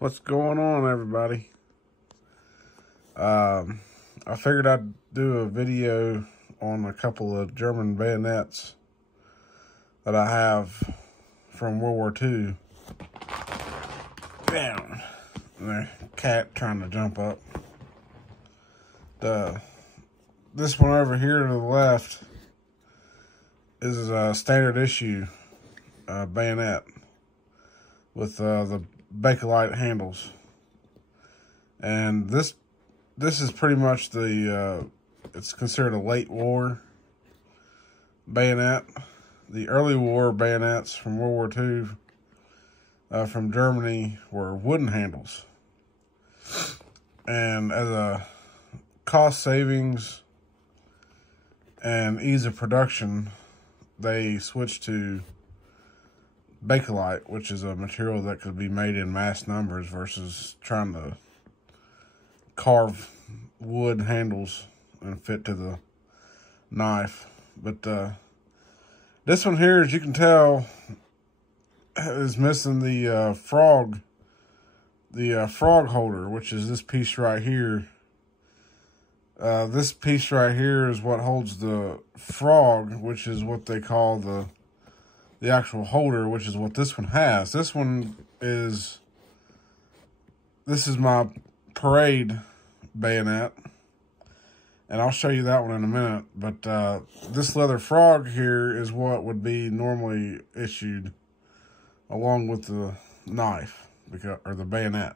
What's going on, everybody? I figured I'd do a video on a couple of German bayonets that I have from World War II. Bam! And the cat trying to jump up. This one over here to the left is a standard issue bayonet with the Bayonet handles, and this is pretty much the it's considered a late war bayonet. The early war bayonets from World War II from Germany were wooden handles, and as a cost savings and ease of production, they switched to Bayonet, which is a material that could be made in mass numbers versus trying to carve wood handles and fit to the knife. But this one here, as you can tell, is missing the frog holder, which is this piece right here. This piece right here is what holds the frog, which is what they call the actual holder, which is what this one has. This is my parade bayonet, and I'll show you that one in a minute. But this leather frog here is what would be normally issued along with the knife, or the bayonet,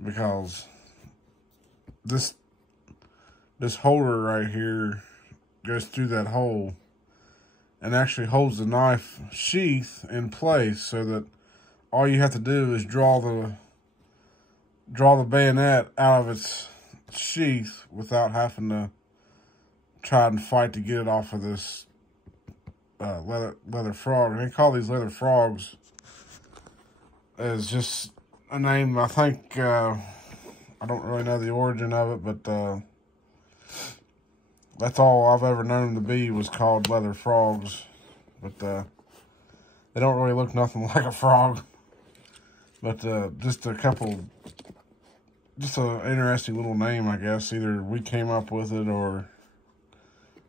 because this holder right here goes through that hole and actually holds the knife sheath in place, so that all you have to do is draw the bayonet out of its sheath without having to try and fight to get it off of this leather frog. And they call these leather frogs as just a name. I think I don't really know the origin of it, but that's all I've ever known them to be, was called leather frogs. But they don't really look nothing like a frog. But just an interesting little name, I guess. Either we came up with it or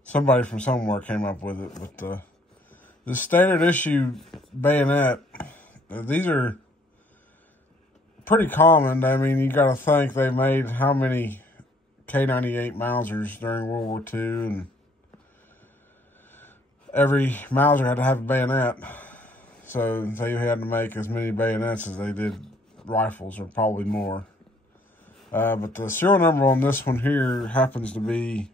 somebody from somewhere came up with it. But the standard issue bayonet, these are pretty common. I mean, you got to think they made how many K98 Mausers during World War II, and every Mauser had to have a bayonet. So they had to make as many bayonets as they did rifles, or probably more. But the serial number on this one here happens to be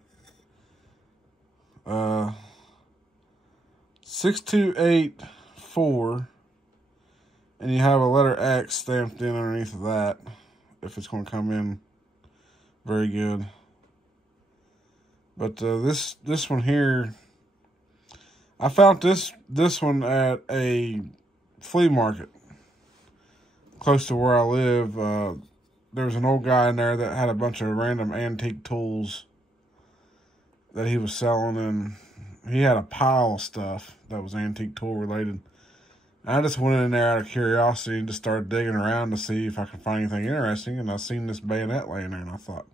6284, and you have a letter X stamped in underneath of that, if it's going to come in very good. But this one here, I found this one at a flea market close to where I live. There was an old guy in there that had a bunch of random antique tools that he was selling, and he had a pile of stuff that was antique tool related. I just went in there out of curiosity and just started digging around to see if I could find anything interesting, and I seen this bayonet laying there, and I thought,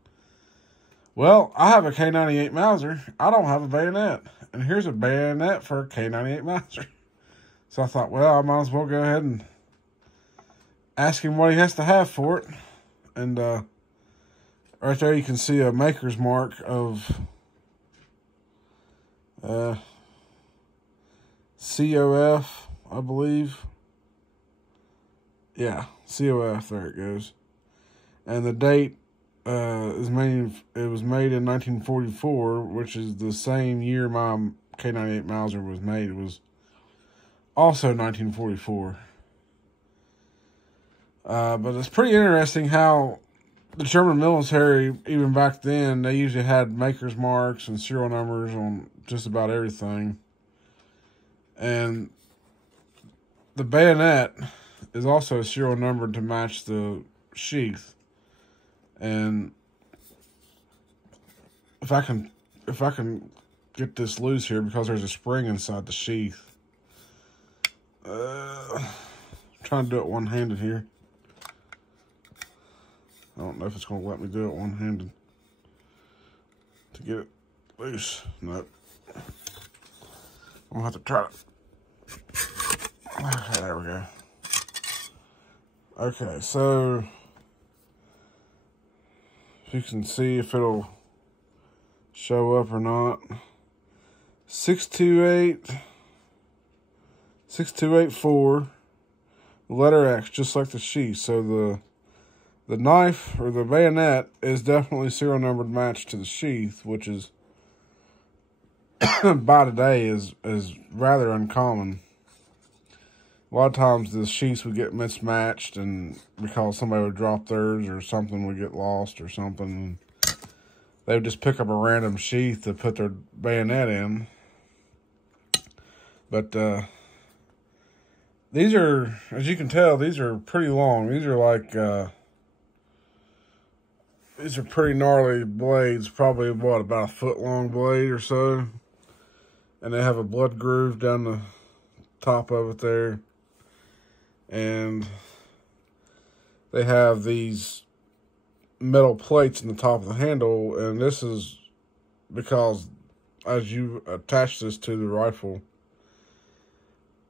well, I have a K98 Mauser. I don't have a bayonet. And here's a bayonet for a K98 Mauser. So I thought, well, I might as well go ahead and ask him what he has to have for it. And right there you can see a maker's mark of COF, I believe. Yeah, COF, there it goes. And the date it was made in 1944, which is the same year my K98 Mauser was made. It was also 1944. But it's pretty interesting how the German military, even back then, they usually had maker's marks and serial numbers on just about everything. And the bayonet is also serial numbered to match the sheath. And if I can get this loose here, because there's a spring inside the sheath. Trying to do it one-handed here. know if it's going to let me do it one-handed to get it loose. Nope. I'm going to have to try it. Okay, there we go. Okay, so if you can see if it'll show up or not. 6284, letter X, just like the sheath. So the knife or the bayonet is definitely serial numbered matched to the sheath, which is by today is rather uncommon. A lot of times the sheaths would get mismatched, and because somebody would drop theirs or something would get lost or something, they would just pick up a random sheath to put their bayonet in. But these are, as you can tell, these are pretty long. These are like, these are pretty gnarly blades. Probably, what, about a foot long blade or so. And they have a blood groove down the top of it there. And they have these metal plates in the top of the handle. And this is because as you attach this to the rifle,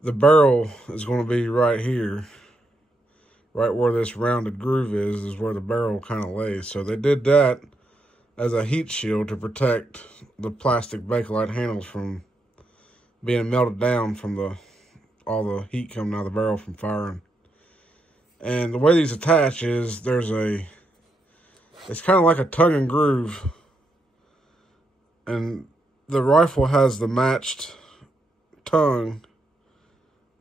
the barrel is going to be right here. Right where this rounded groove is where the barrel kind of lays. So they did that as a heat shield to protect the plastic Bakelite handles from being melted down from all the heat coming out of the barrel from firing. And the way these attach is it's kind of like a tongue and groove. And the rifle has the matched tongue,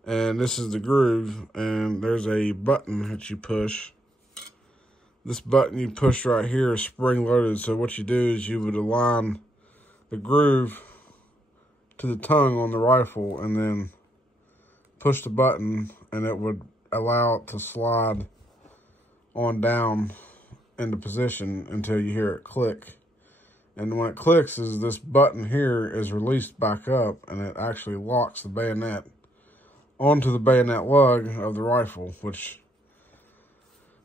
and this is the groove, and there's a button that you push. This button you push right here is spring loaded, so what you do is you would align the groove to the tongue on the rifle and then push the button, and it would allow it to slide on down into position until you hear it click. And when it clicks, is this button here is released back up, and it actually locks the bayonet onto the bayonet lug of the rifle,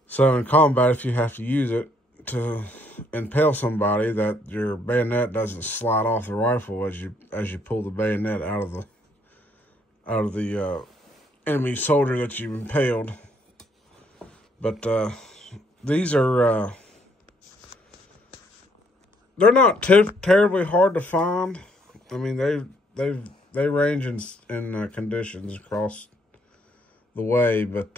so in combat, if you have to use it to impale somebody, that your bayonet doesn't slide off the rifle as you pull the bayonet out of the enemy soldier that you impaled. But these are they're not terribly hard to find. I mean, they range in conditions across the way, but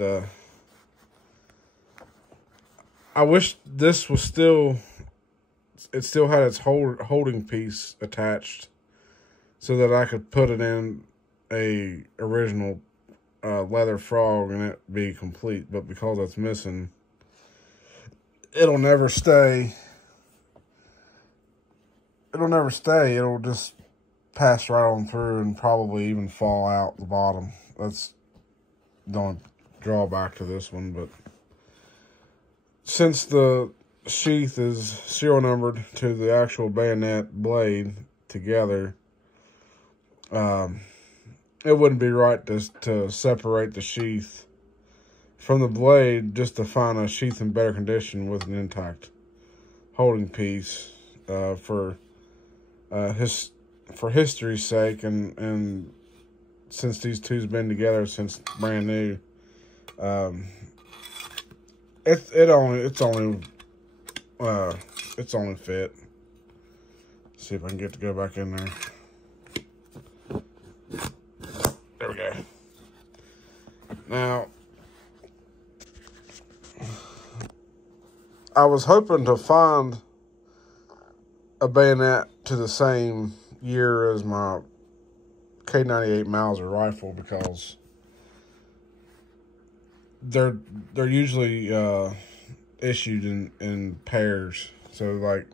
I wish this was still had its holding piece attached so that I could put it in a original leather frog and it be complete. But because that's missing, it'll never stay. It'll just pass right on through and probably even fall out the bottom. That's the only drawback to this one. But since the sheath is serial numbered to the actual bayonet blade together, it wouldn't be right to separate the sheath from the blade just to find a sheath in better condition with an intact holding piece for history's sake, and since these two's been together since brand new, it's only fit. Let's see if I can get to go back in there. There we go. Now, I was hoping to find a bayonet to the same year as my K98 Mauser rifle, because they're usually issued in pairs. So like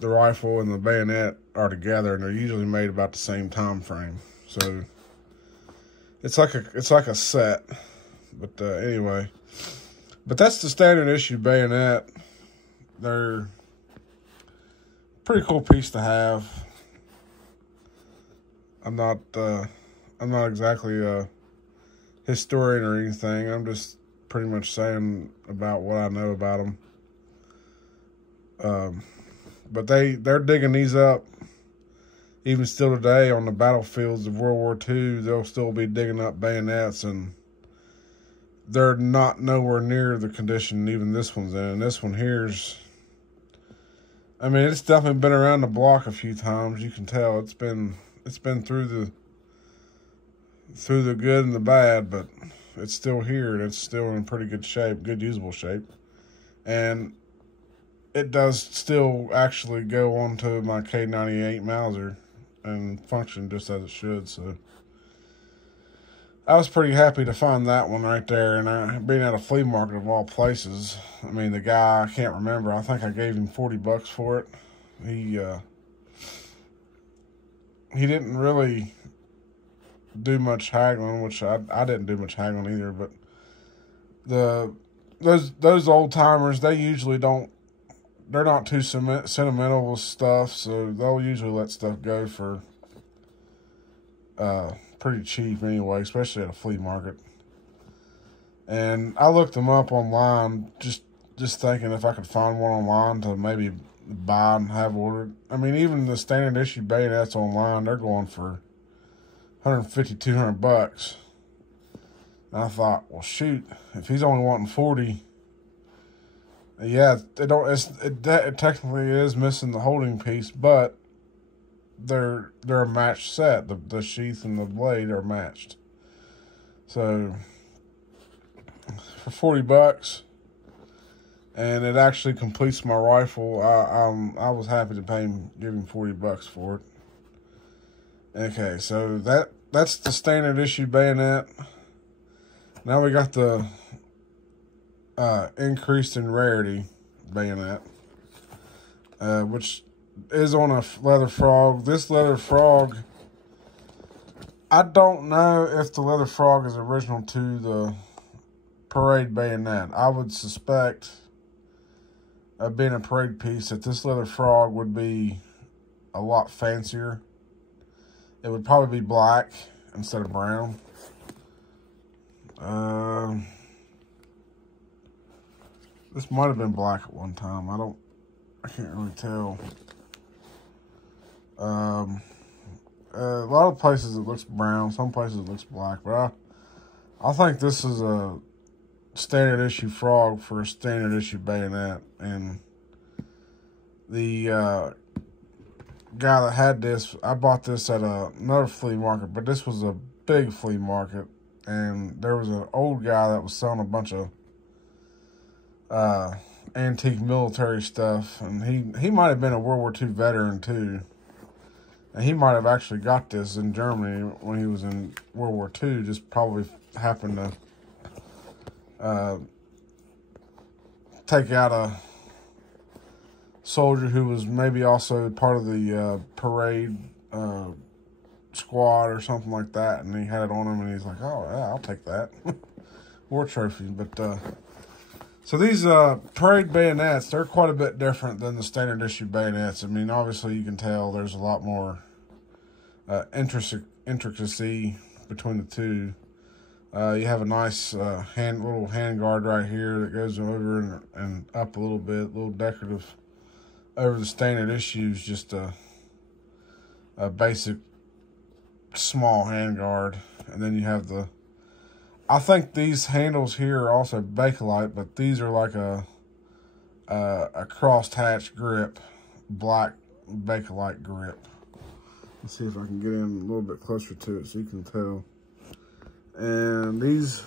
the rifle and the bayonet are together, and they're usually made about the same time frame. So it's like a set. But anyway, but that's the standard issue bayonet. They're pretty cool piece to have. I'm not exactly a historian or anything. I'm just pretty much saying about what I know about them. But they're digging these up. Even still today on the battlefields of World War II, they'll still be digging up bayonets, and they're not nowhere near the condition even this one's in. And this one here's, I mean, it's definitely been around the block a few times. You can tell it's been through the good and the bad, but it's still here, and it's still in pretty good shape, good usable shape. And it does still actually go onto my K98 Mauser and function just as it should. So I was pretty happy to find that one right there. And being at a flea market of all places, I mean, the guy, I can't remember, I think I gave him $40 for it. He didn't really do much haggling, which I didn't do much haggling either. But those old timers, they usually don't. They're not too sentimental with stuff, so they'll usually let stuff go for pretty cheap anyway, especially at a flea market. And I looked them up online, just thinking if I could find one online to maybe buy and have ordered. I mean, even the standard issue bayonets online, they're going for $150, $200. And I thought, well, shoot, if he's only wanting 40. Yeah, it technically is missing the holding piece, but they're a matched set. The sheath and the blade are matched. So for $40, and it actually completes my rifle. I was happy to give him $40 for it. Okay, so that's the standard issue bayonet. Now we got the increased in rarity bayonet, which is on a leather frog. This leather frog, I don't know if the leather frog is original to the parade bayonet. I would suspect, being a parade piece, that this leather frog would be a lot fancier. It would probably be black instead of brown. This might have been black at one time. I can't really tell. A lot of places it looks brown. Some places it looks black. But I think this is a standard issue frog for a standard issue bayonet. And the guy that had this, I bought this at another flea market, but this was a big flea market. And there was an old guy that was selling a bunch of antique military stuff, and he might have been a World War II veteran too, and he might have actually got this in Germany when he was in World War II. Just probably happened to take out a soldier who was maybe also part of the parade squad or something like that, and he had it on him, and he's like, "Oh yeah, I'll take that." War trophy. But so these parade bayonets, they're quite a bit different than the standard issue bayonets. I mean, obviously you can tell there's a lot more intricacy between the two. You have a nice little hand guard right here that goes over and up a little bit, a little decorative. Over the standard issues, just a basic small hand guard. And then you have I think these handles here are also Bakelite, but these are like a crosshatch grip, black Bakelite grip. Let's see if I can get in a little bit closer to it so you can tell. And these,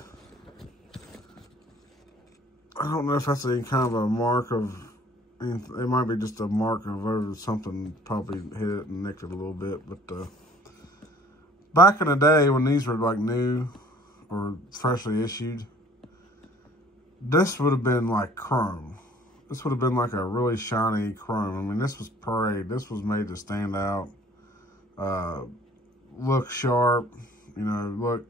I don't know if that's any kind of a mark of, it might be just a mark of over something probably hit it and nicked it a little bit. But back in the day when these were like new or freshly issued, this would have been like chrome. This would have been like a really shiny chrome. I mean, this was parade. This was made to stand out, look sharp, look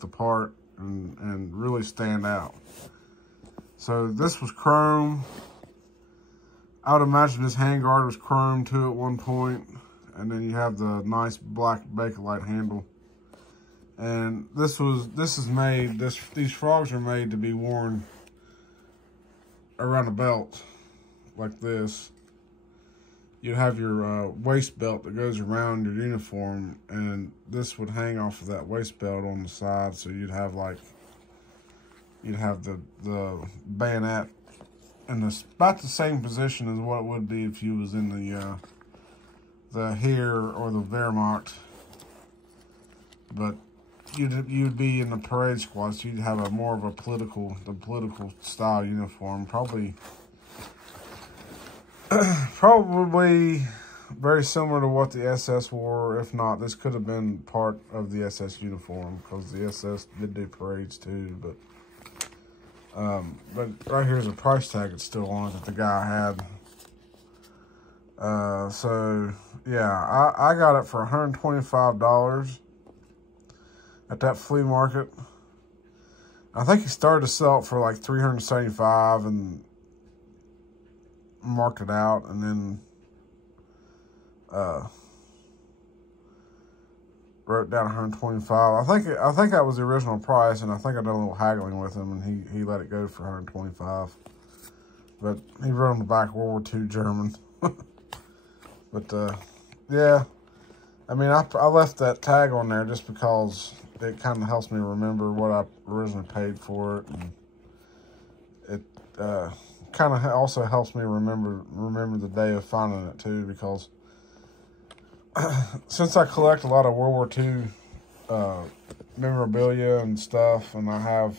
the part, and really stand out. So this was chrome. I would imagine this handguard was chrome too at one point. And then you have the nice black Bakelite handle. And these frogs are made to be worn around a belt. like this. You'd have your waist belt that goes around your uniform, and this would hang off of that waist belt on the side. So you'd have the bayonet in about the same position as what it would be if you was in the Heer or the Wehrmacht, but you'd be in the parade squad, so you'd have more of a political style uniform, probably very similar to what the SS wore. If not, this could have been part of the SS uniform, because the SS did do parades too. But right here's a price tag that's still on it that the guy had. So yeah, I got it for $125 at that flea market. I think he started to sell it for like $375 and marked it out, and then wrote down $125. I think that was the original price, and I think I did a little haggling with him, and he let it go for $125. But he wrote on the back World War II German. But yeah, I mean, I left that tag on there just because it kind of helps me remember what I originally paid for it, and it kind of also helps me remember the day of finding it too, because since I collect a lot of World War II memorabilia and stuff, and I have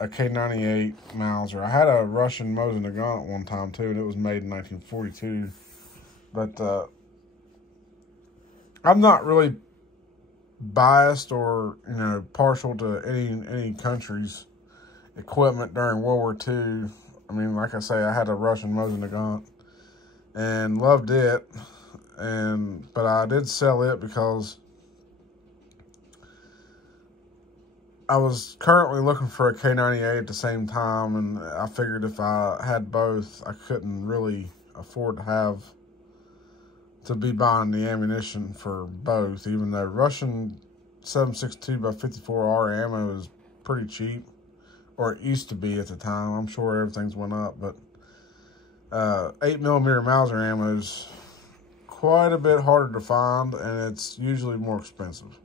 a K98 Mauser. I had a Russian Mosin Nagant one time too, and it was made in 1942. But I'm not really biased or, you know, partial to any country's equipment during World War II. I mean, like I say, I had a Russian Mosin Nagant and loved it. But I did sell it because I was currently looking for a K98 at the same time, and I figured if I had both, I couldn't really afford to be buying the ammunition for both, even though Russian 7.62x54R ammo is pretty cheap, or it used to be at the time. I'm sure everything's went up, but 8mm Mauser ammo is quite a bit harder to find, and it's usually more expensive.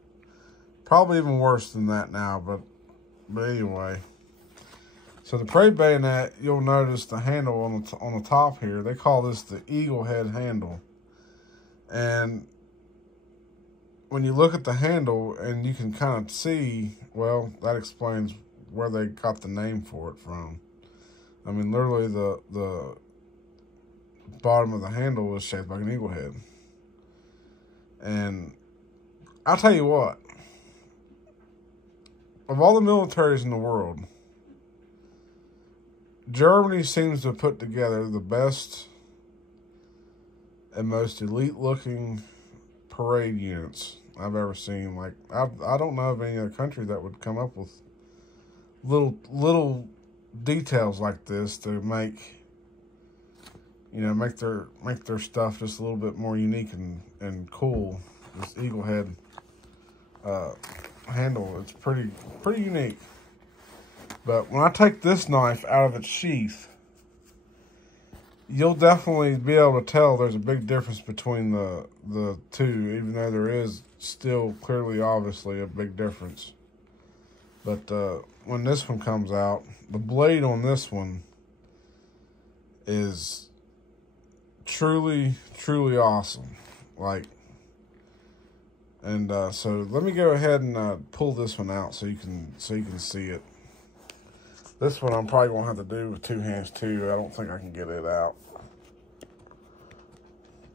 Probably even worse than that now, but anyway. So the parade bayonet, you'll notice the handle on the top here. They call this the eagle head handle, and when you look at the handle and you can kind of see, well, that explains where they got the name for it from. I mean, literally the bottom of the handle is shaped like an eagle head. And I'll tell you what, of all the militaries in the world, Germany seems to put together the best and most elite looking parade units I've ever seen. Like, I don't know of any other country that would come up with little details like this to make, you know, make their stuff just a little bit more unique and cool. This eagle head handle, it's pretty unique. But when I take this knife out of its sheath, you'll definitely be able to tell there's a big difference between the two, even though there is still clearly, obviously, a big difference. But when this one comes out, the blade on this one is truly awesome. Like, and so let me go ahead and pull this one out so you can see it. This one I'm probably gonna have to do with two hands too. I don't think I can get it out.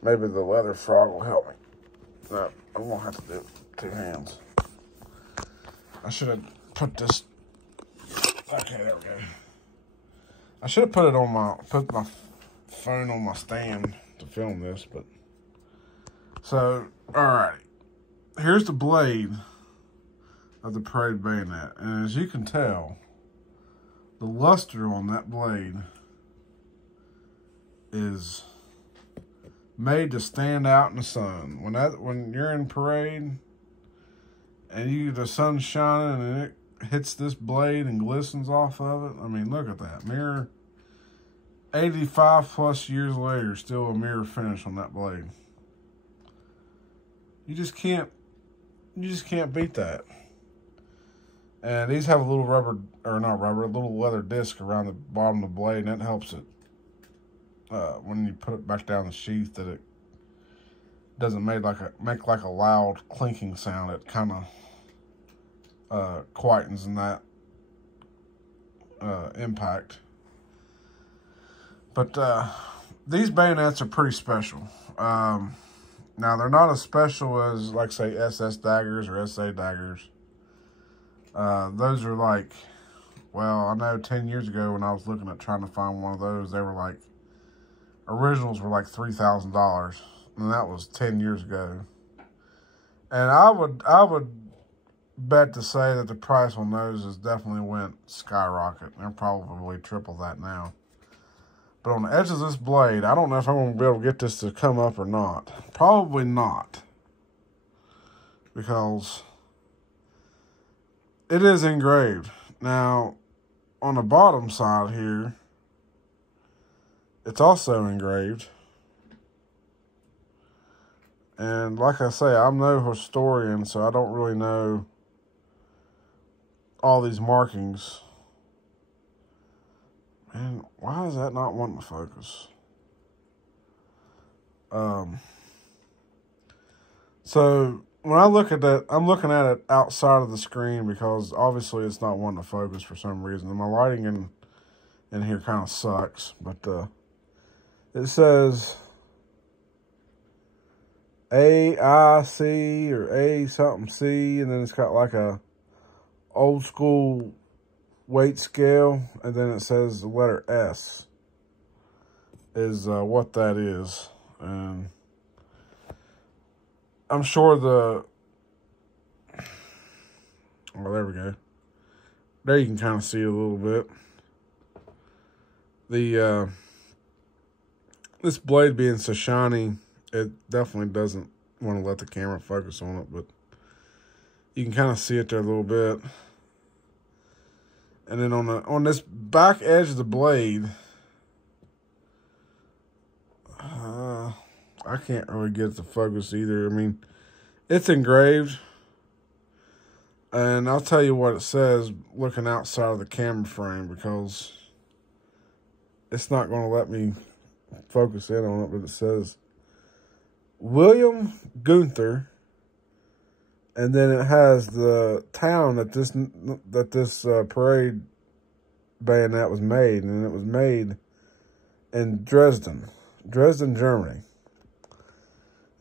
Maybe the leather frog will help me. No, I'm gonna have to do it with two hands. I should have put this. Okay, there we go. I should have put my phone on my stand to film this, but so alright. Here's the blade of the parade bayonet, and as you can tell, the luster on that blade is made to stand out in the sun. When you're in parade and the sun's shining and it hits this blade and glistens off of it, I mean, look at that mirror. 85 plus years later, still a mirror finish on that blade. You just can't beat that. And these have a little rubber, or not rubber, a little leather disc around the bottom of the blade, and that helps it when you put it back down the sheath, that it doesn't make like a loud clinking sound. It kind of quietens in that impact. But these bayonets are pretty special. Now, they're not as special as, like, say, SS daggers or SA daggers. Those are like, well, I know 10 years ago when I was looking at trying to find one of those, they were like, originals were like $3,000, and that was 10 years ago. And I would bet to say that the price on those has definitely went skyrocket. They're probably triple that now. But on the edge of this blade, I don't know if I'm going to be able to get this to come up or not. Probably not, because it is engraved. Now, on the bottom side here, it's also engraved. And like I say, I'm no historian, so I don't really know all these markings. Man, why is that not wanting to focus? So when I look at that, I'm looking at it outside of the screen because obviously it's not wanting to focus for some reason. And my lighting in here kind of sucks. But it says AIC or A something C, and then it's got like a old school weight scale, and then it says the letter S is what that is. And I'm sure oh, there we go. There you can kind of see it a little bit. This blade being so shiny, it definitely doesn't want to let the camera focus on it, but you can kind of see it there a little bit. And then on this back edge of the blade, I can't really get it to focus either. I mean, it's engraved. And I'll tell you what it says looking outside of the camera frame, because it's not going to let me focus in on it, but it says William Gunther, and then it has the town that this parade bayonet was made, and it was made in Dresden, Germany.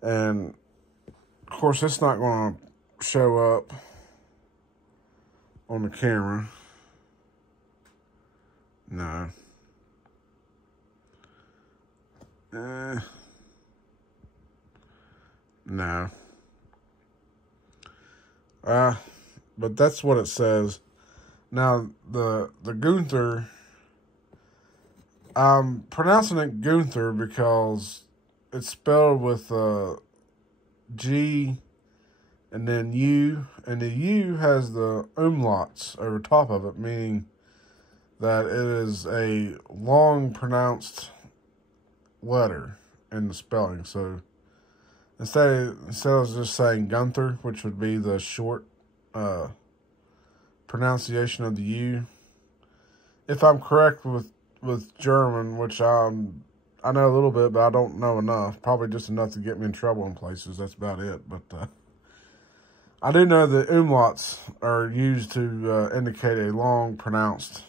And of course, it's not going to show up on the camera. No. No. But that's what it says. Now, the Gunther, I'm pronouncing it Gunther because it's spelled with G and then U, and the U has the umlauts over top of it, meaning that it is a long pronounced letter in the spelling. So instead of just saying Gunther, which would be the short pronunciation of the U, if I'm correct with German, which I know a little bit, but I don't know enough, probably just enough to get me in trouble in places. That's about it. But I do know that umlauts are used to indicate a long pronounced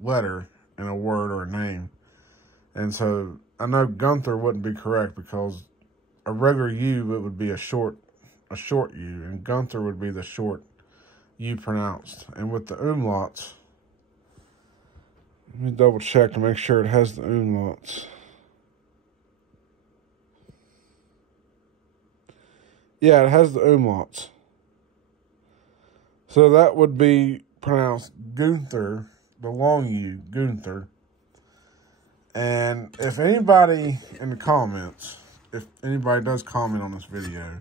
letter in a word or a name. And so I know Gunther wouldn't be correct, because a regular U, it would be a short U, and Gunther would be the short U pronounced. And with the umlauts, let me double check to make sure it has the umlauts. Yeah, it has the umlauts. So that would be pronounced Gunther, the long U, Gunther. And if anybody in the comments, if anybody does comment on this video,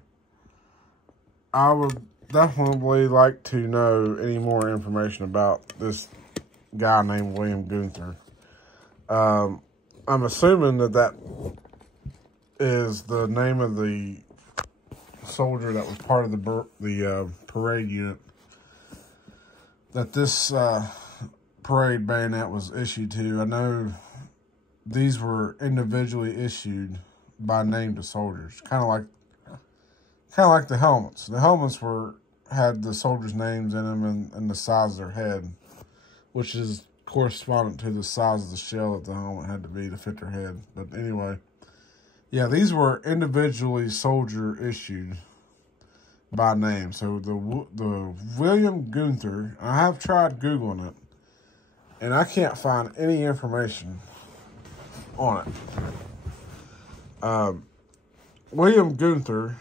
I would definitely like to know any more information about this guy named William Gunther. I'm assuming that is the name of the soldier that was part of the parade unit that this parade bayonet was issued to. I know these were individually issued by name to soldiers, kind of like the helmets. The helmets had the soldiers' names in them and the size of their head, which is correspondent to the size of the shell that the helmet had to be to fit their head. But anyway, yeah, these were individually soldier issued by name. So the William Gunther, I have tried Googling it, and I can't find any information on it. William Gunther,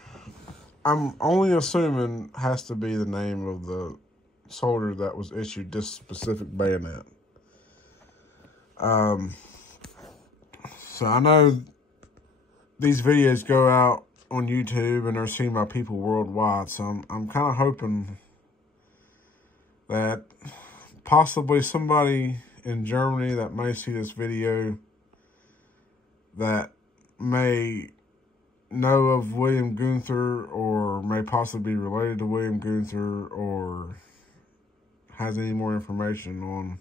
I'm only assuming has to be the name of the soldier that was issued this specific bayonet. So I know these videos go out on YouTube and they're seen by people worldwide. So I'm kind of hoping that possibly somebody in Germany that may see this video that may know of William Gunther or may possibly be related to William Gunther or has any more information on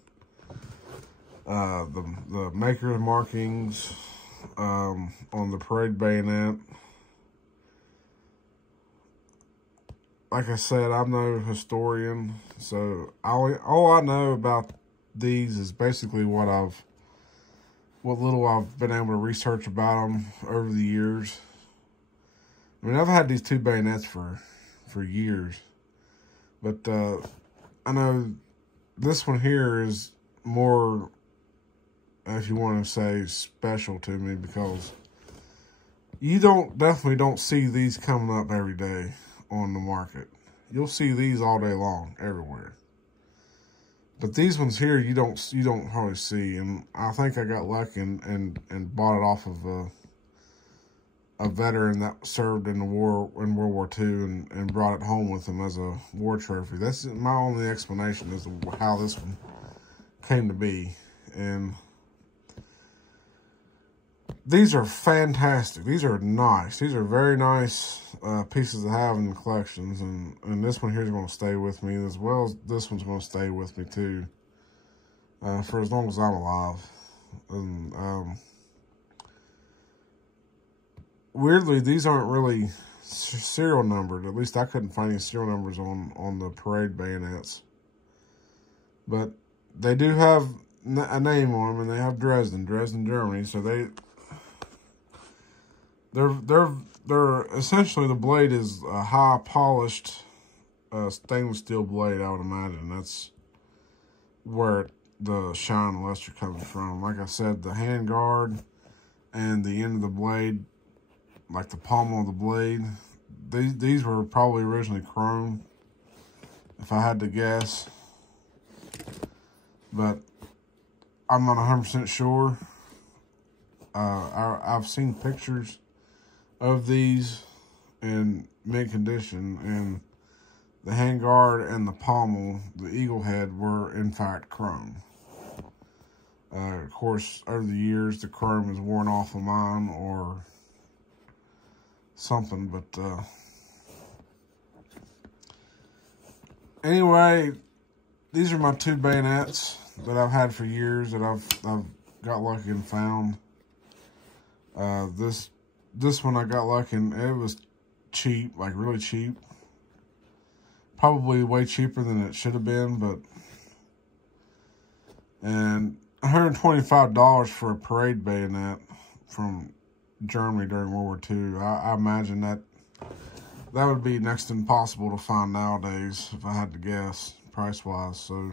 the maker's markings on the parade bayonet. Like I said, I'm no historian, so all I know about these is basically what little I've been able to research about them over the years. I mean, I've had these two bayonets for years, but I know this one here is more, if you want to say, special to me because you definitely don't see these coming up every day on the market. You'll see these all day long everywhere, but these ones here you don't hardly see. And I think I got lucky and bought it off of a veteran that served in the war in World War II and brought it home with him as a war trophy. That's my only explanation as to how this one came to be. And these are fantastic. These are nice. These are very nice pieces to have in the collections. And this one here is going to stay with me, as well as this one's going to stay with me too, for as long as I'm alive. And weirdly, these aren't really serial numbered. At least I couldn't find any serial numbers on the parade bayonets. But they do have a name on them, and they have Dresden, Germany. So they're essentially, the blade is a high polished stainless steel blade. I would imagine that's where the shine and luster comes from. Like I said, the hand guard and the end of the blade, like the pommel of the blade, these were probably originally chrome, if I had to guess. But I'm not 100% sure. I've seen pictures of these in mint condition, and the handguard and the pommel, the eagle head, were in fact chrome. Of course, over the years, the chrome has worn off of mine or something, but anyway, these are my two bayonets that I've had for years that I've got lucky and found. This one I got lucky and it was cheap, like really cheap. Probably way cheaper than it should have been, and $125 for a parade bayonet from Germany during World War II. I imagine that would be next to impossible to find nowadays, if I had to guess, price-wise. So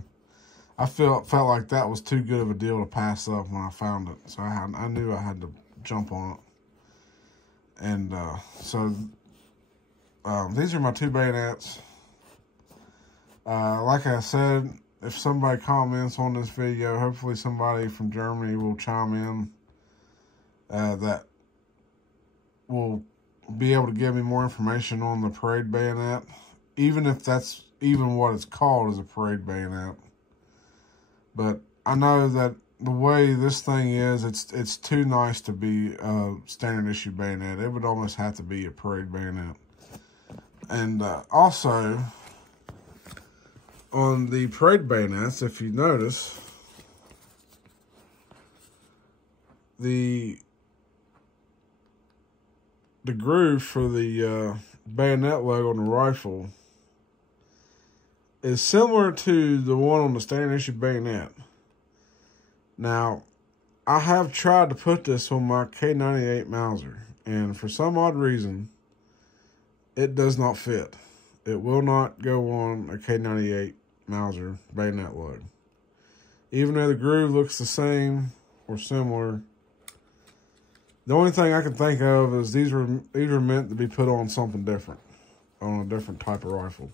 I felt like that was too good of a deal to pass up when I found it. So I knew I had to jump on it. And these are my two bayonets. Like I said, if somebody comments on this video, hopefully somebody from Germany will chime in that will be able to give me more information on the parade bayonet, even if that's even what it's called, as a parade bayonet. But I know that the way this thing is, it's too nice to be a standard issue bayonet. It would almost have to be a parade bayonet. And also, on the parade bayonets, if you notice, the groove for the bayonet logo on the rifle is similar to the one on the standard issue bayonet. Now, I have tried to put this on my K98 Mauser, and for some odd reason, it does not fit. It will not go on a K98 Mauser bayonet logo. Even though the groove looks the same or similar, the only thing I can think of is these were meant to be put on something different, on a different type of rifle.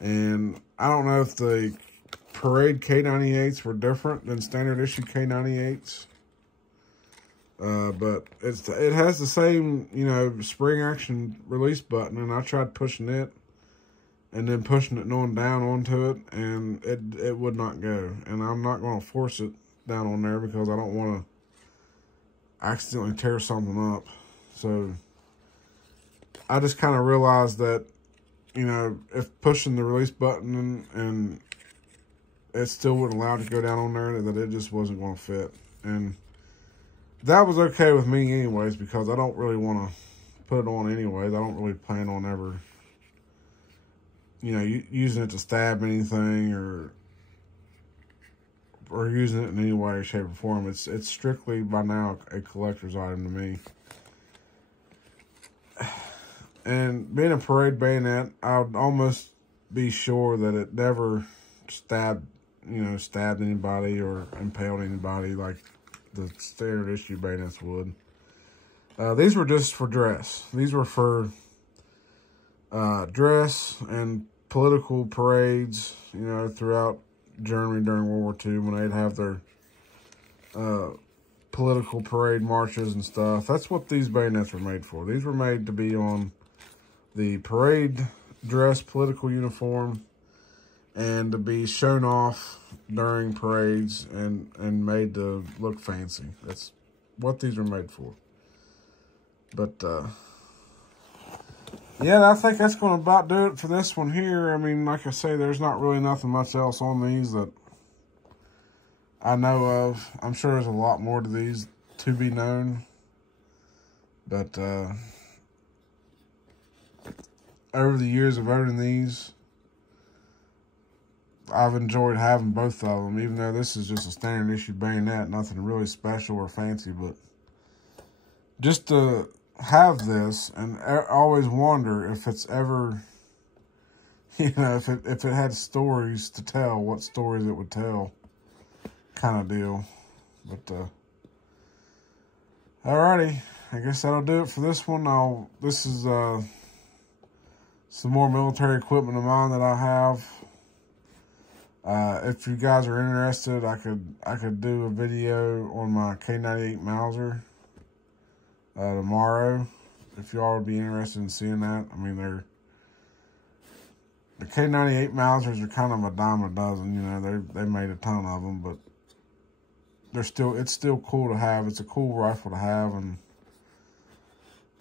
And I don't know if the parade K98s were different than standard issue K98s. But it has the same, you know, spring action release button, and I tried pushing it and then pushing it on down onto it, and it would not go. And I'm not going to force it down on there because I don't want to accidentally tear something up. So I just kind of realized that, you know, if pushing the release button and it still wouldn't allow it to go down on there, that it just wasn't going to fit. And that was okay with me anyways, because I don't really want to put it on anyways. I don't really plan on ever, you know, using it to stab anything or using it in any way, shape, or form. It's strictly by now a collector's item to me. And being a parade bayonet, I would almost be sure that it never stabbed anybody or impaled anybody like the standard issue bayonets would. These were just for dress. These were for dress and political parades, you know, throughout Germany during World War II when they'd have their political parade marches and stuff. That's what these bayonets were made for. These were made to be on the parade dress political uniform and to be shown off during parades and made to look fancy. That's what these are made for. But, yeah, I think that's going to about do it for this one here. I mean, like I say, there's not really nothing much else on these that I know of. I'm sure there's a lot more to these to be known. But, over the years of owning these, I've enjoyed having both of them, even though this is just a standard issue bayonet, nothing really special or fancy, but just to have this, and I always wonder if it's ever, you know, if it had stories to tell, what stories it would tell, kind of deal. But, alrighty, I guess that'll do it for this one. This is, some more military equipment of mine that I have. If you guys are interested, I could do a video on my K98 Mauser tomorrow. If y'all would be interested in seeing that. I mean, the K98 Mausers are kind of a dime a dozen. You know, they made a ton of them, but it's still cool to have. It's a cool rifle to have, and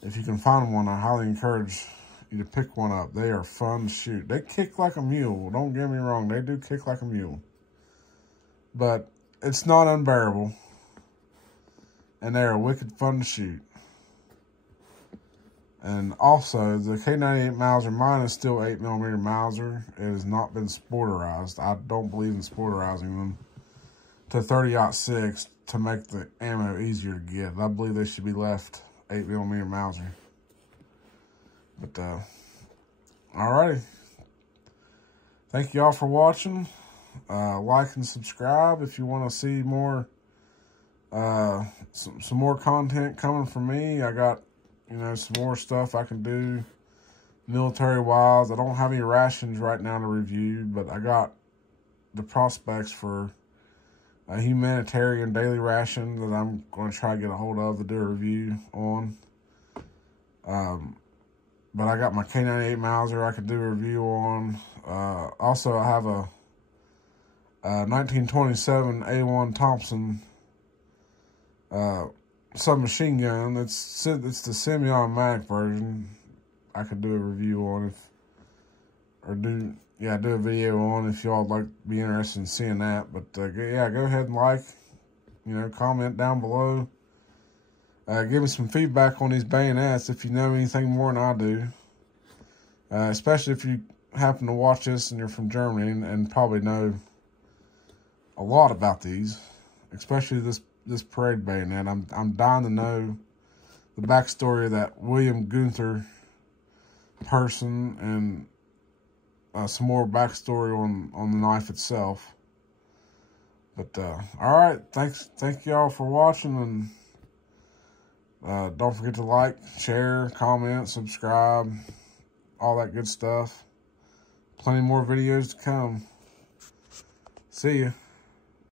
if you can find one, I highly encourage you to pick one up. They are fun to shoot. They kick like a mule. Don't get me wrong. They do kick like a mule. But it's not unbearable. And they are wicked fun to shoot. And also, the K98 Mauser, mine is still 8mm Mauser. It has not been sporterized. I don't believe in sporterizing them to 30-06 to make the ammo easier to get. I believe they should be left 8mm Mauser. But, alrighty. Thank you all for watching. Like and subscribe if you want to see more, some more content coming from me. I got, you know, some more stuff I can do military-wise. I don't have any rations right now to review, but I got the prospects for a humanitarian daily ration that I'm going to try to get a hold of to do a review on. But I got my K98 Mauser I could do a review on. Also, I have 1927 A1 Thompson submachine gun. It's the semi-automatic version. I could do a review on do a video on if y'all like be interested in seeing that. But yeah, go ahead and like, comment down below. Give me some feedback on these bayonets if you know anything more than I do. Especially if you happen to watch this and you're from Germany and probably know a lot about these, especially this parade bayonet. I'm dying to know the backstory of that William Gunther person and some more backstory on the knife itself. But all right, thank y'all for watching, and don't forget to like, share, comment, subscribe, all that good stuff. Plenty more videos to come. See ya.